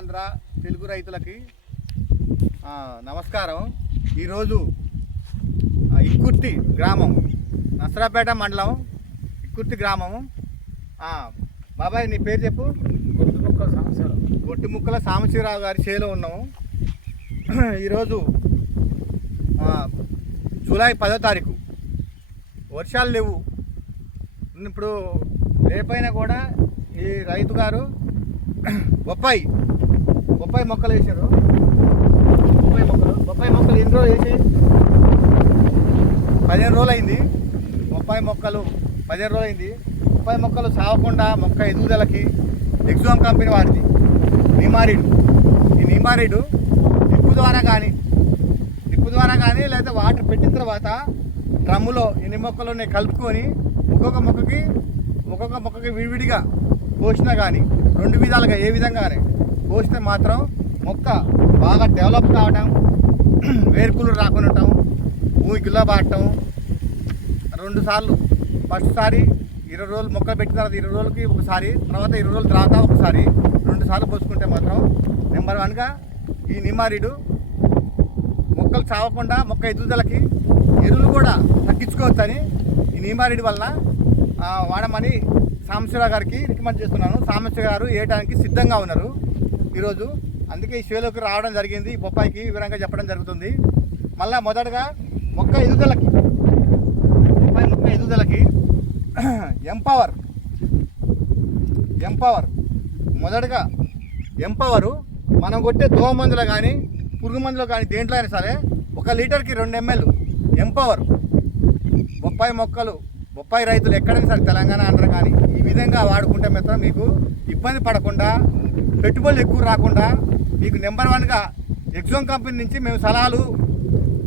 ఆంధ్ర తెలుగు రైతులకి నమస్కారం. ఈరోజు ఇక్కుర్తి గ్రామం, నసరాపేట మండలం ఇక్కుర్తి గ్రామము. బాబాయ్ నీ పేరు చెప్పు. గొట్టిముక్కల సాంబశివరావు గారి చేలో ఉన్నాము. ఈరోజు జూలై 10వ తారీఖు. వర్షాలు లేవు. ఇప్పుడు రేపైనా కూడా ఈ రైతు గారు బొప్పాయి మొక్కలు వేసారు. బొప్పాయి మొక్కలు ఎన్ని రోజులు వేసి 15 రోజులు అయింది. బొప్పాయి మొక్కలు 15 రోజులు అయింది. బొప్పాయి మొక్కలు సాగకుండా మొక్క ఎదుగుదలకి ఎగ్జామ్ కంపెనీ వాడిది నిమారిడు. ఈ నిమారిడు నిప్పు ద్వారా కానీ లేదా వాటర్ పెట్టిన తర్వాత డ్రమ్ములో ఎన్ని మొక్కలు కలుపుకొని ఒక్కొక్క మొక్కకి విడివిడిగా పోసినా కానీ 2 విధాలుగా ఏ విధంగానే పోస్తే మాత్రం మొక్క బాగా డెవలప్ కావటం, వేరుకులు రాకుండా ఉండటం, భూమి గిల్లబాటం. 2 సార్లు, ఫస్ట్ సారి 20 రోజులు మొక్కలు పెట్టిన తర్వాత 20 రోజులకి ఒకసారి, తర్వాత 20 రోజుల తర్వాత ఒకసారి 2 సార్లు పోసుకుంటే మాత్రం నెంబర్ 1గా ఈ నిమారిడు మొక్కలు చావకుండా మొక్క ఎదుగుదలకి ఎరువులు కూడా తగ్గించుకోవచ్చని ఈ నిమారిడి వలన వాడమని సాంబశివరావు గారికి రికమెండ్ చేస్తున్నాను. సాంబశివ గారు వేయడానికి సిద్ధంగా ఉన్నారు ఈరోజు. అందుకే ఈ షోలోకి రావడం జరిగింది. బొప్పాయికి వివరంగా చెప్పడం జరుగుతుంది. మళ్ళీ మొదటగా మొక్క ఎదుగుదలకి ఎంపవర్ మొదటగా ఎంపవరు మనం కొట్టే దోమ మందులో కానీ పురుగు మందులో కానీ దేంట్లో అయినా సరే 1 లీటర్కి 2 ml ఎంపవర్. బొప్పాయి రైతులు ఎక్కడైనా సరే తెలంగాణ ఆంధ్ర కానీ ఈ విధంగా వాడుకుంటే మాత్రం మీకు ఇబ్బంది పడకుండా, పెట్టుబడులు ఎక్కువ రాకుండా మీకు నెంబర్ 1గా ఎగ్జామ్ కంపెనీ నుంచి మేము సలహాలు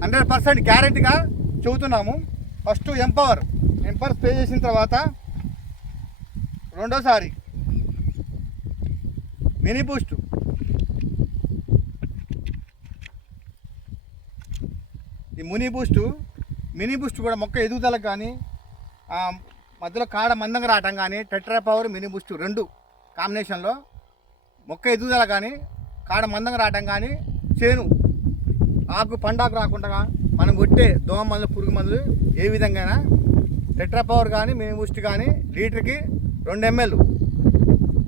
100% గ్యారెంటీగా చెబుతున్నాము. ఫస్ట్ ఎంపవర్ స్ప్రే చేసిన తర్వాత రెండోసారి మినీ బూస్ట్. ఈ మినీ బూస్ట్ కూడా మొక్క ఎదుగుదలకు కానీ మధ్యలో కాడ మందంగా రావటం కానీ, టెట్రా పవర్ మినీ బూస్ట్ 2 కాంబినేషన్లో మొక్క ఎదుగుదల కానీ కాడ మందంగా రావటం కానీ, చేను పండాకు రాకుండా మనం కొట్టే దోమ మందులు పురుగు మందులు ఏ విధంగా టెట్రా పవర్ కానీ మినీ బూస్ట్ కానీ లీటర్కి 2 ml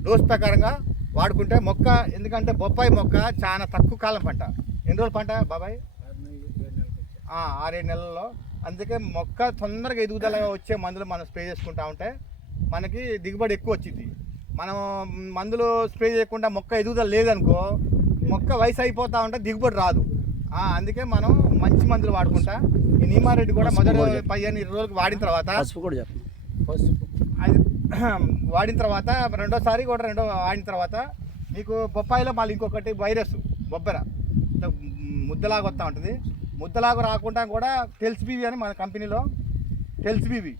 డోస్ ప్రకారంగా వాడుకుంటే మొక్క, ఎందుకంటే బొప్పాయి మొక్క చాలా తక్కువ కాలం పంట. ఎన్ని రోజులు పంట బాబాయ్? 6-7 నెలల్లో. అందుకే మొక్క తొందరగా ఎదుగుదలగా వచ్చే మందులు మనం స్ప్రే చేసుకుంటా ఉంటే మనకి దిగుబడి ఎక్కువ వచ్చింది. మనం మందులు స్ప్రే చేయకుండా మొక్క ఎదుగుదల లేదనుకో, మొక్క వయసు అయిపోతూ ఉంటే దిగుబడి రాదు. అందుకే మనం మంచి మందులు వాడుకుంటా. ఈ నీమారెడ్డి కూడా మొదటి 15-20 రోజులకు వాడిన తర్వాత అది వాడిన తర్వాత రెండోసారి కూడా వాడిన తర్వాత మీకు బొప్పాయిలో మళ్ళీ ఇంకొకటి వైరస్ బొబ్బెర ముద్దలాగా వస్తూ ఉంటుంది. ముద్దలాగా రాకుండా కూడా టెల్స్బీవి అని మన కంపెనీలో టెల్స్బీవి,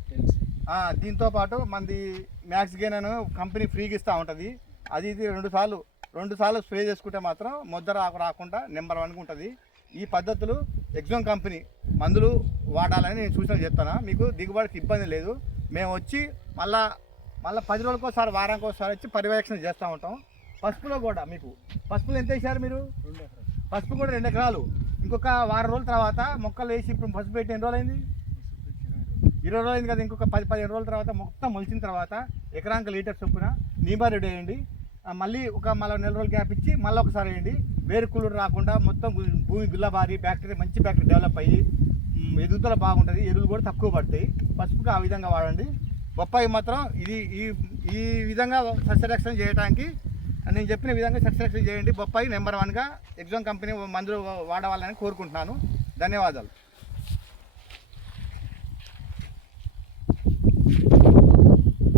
దీంతో పాటు మనది మ్యాక్స్ గెయిన్ అని కంపెనీ ఫ్రీగా ఇస్తూ ఉంటుంది. అది 2 సార్లు స్ప్రే చేసుకుంటే మాత్రం ముద్ద రాకుండా నెంబర్ 1గా ఉంటుంది. ఈ పద్ధతులు ఎగ్జామ్ కంపెనీ మందులు వాడాలని నేను సూచన చేస్తాను. మీకు దిగుబడికి ఇబ్బంది లేదు. మేము వచ్చి మళ్ళీ 10 రోజులకోసారి, వారానికి ఒకసారి వచ్చి పర్యవేక్షణ చేస్తూ ఉంటాం. పసుపులో కూడా మీకు పసుపులు ఎంత వేసారు మీరు? పసుపు కూడా 2 ఎకరాలు. ఇంకొక వారం రోజుల తర్వాత మొక్కలు వేసి ఇప్పుడు పసుపు పెట్టి ఎన్ని రోజులు అయింది? 20 రోజులు అయింది కదా. ఇంకొక 10-15 రోజుల తర్వాత మొత్తం మొలిచిన తర్వాత ఎకరానికి లీటర్ చొప్పున నీమారెడ్డి వేయండి. మళ్ళీ ఒక 4 నెల రోజులు గ్యాప్ ఇచ్చి మళ్ళీ ఒకసారి వేయండి. వేరుకుళ్ళు రాకుండా మొత్తం భూమి గుల్లబారి మంచి బ్యాక్టీరియా డెవలప్ అయ్యి ఎదుగుదల బాగుంటుంది. ఎరువులు కూడా తక్కువ పడతాయి. పసుపుగా ఆ విధంగా వాడండి. బొప్పాయి మాత్రం ఈ విధంగా సస్యరక్షణ చేయడానికి నేను చెప్పిన విధంగా సస్యరక్షణ చేయండి. బొప్పాయి నెంబర్ 1గా ఎగ్జామ్ కంపెనీ మందులు వాడవాలని కోరుకుంటున్నాను. ధన్యవాదాలు.